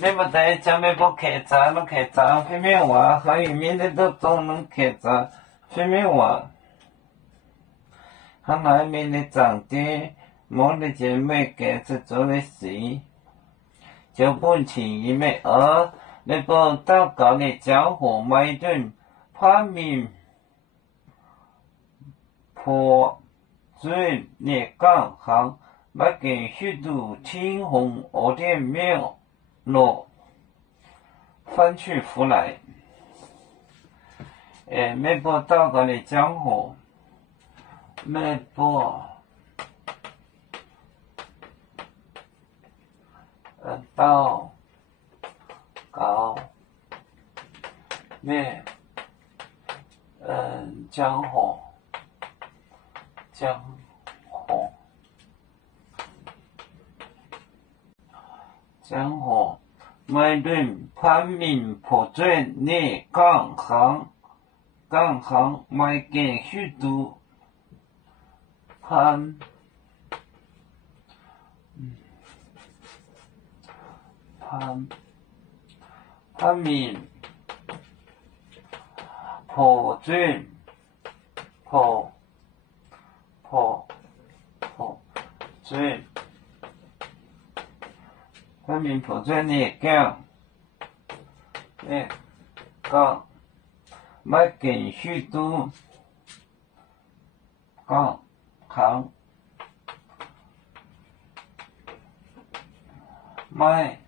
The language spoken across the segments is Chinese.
没不得，将没不开闸，能开闸，非面话，汉语面的都总能开闸，非面话。汉来面的长的，莫的姐妹给是做的事，就不轻易没那不祷告的江湖矛盾，怕民破嘴你刚行，没给许多天红我的庙落翻去复来。没不祷告的江湖，没不祷告没江湖。江湖矛盾判民破罪你刚行没给许多判民破罪破罪判民破罪你刚没给许多刚行没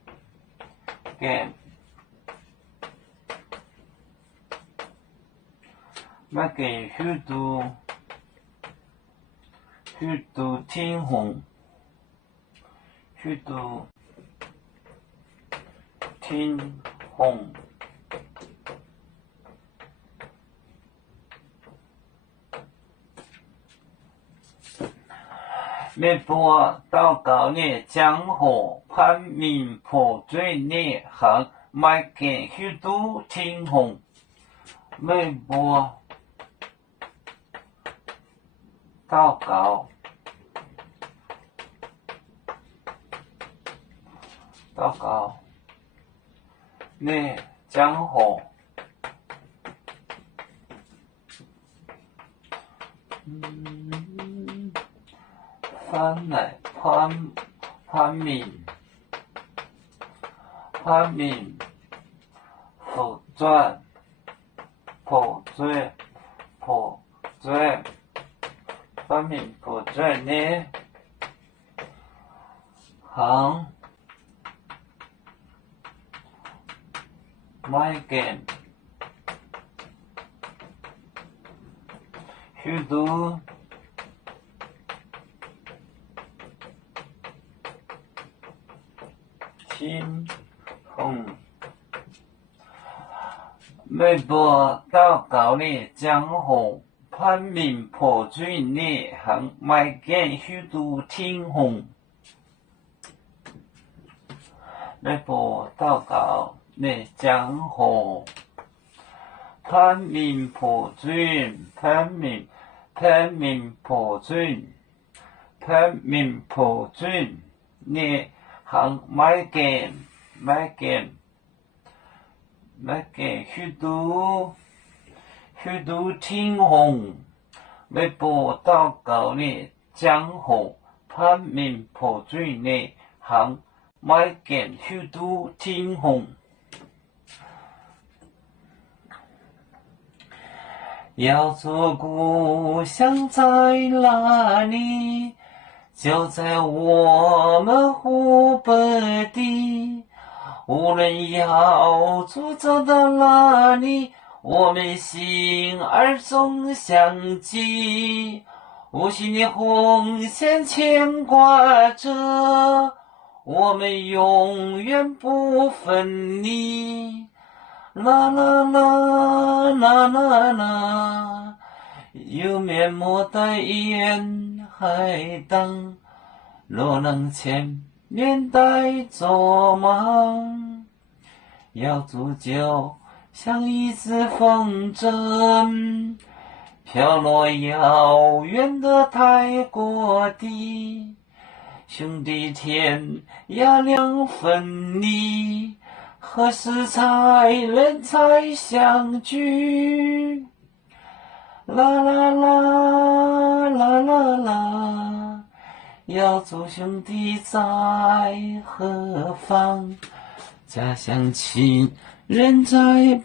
给许多天红没不祷告你江湖判民破罪你行没给许多天红没不祷告你江湖翻来判民破罪判民破罪呢行没给许多天红没不祷告的江湖判民破罪你行没给许多天红没不祷告的江湖判民破罪判民破罪你行没给许多天红没不祷告的江湖判民破罪你行没给许多天红要做故乡在哪里？就在我们湖北地。无论要走到哪里，我们心儿总相系。无形的红线牵挂着，我们永远不分离。啦啦啦啦啦啦，有面莫待沿海灯，若能前面带着忙，要煮酒像一只风筝，飘落遥远的泰国地。兄弟天涯两分离，何时才能再相聚？啦啦啦啦啦啦，要做兄弟在何方？家乡亲人在旁。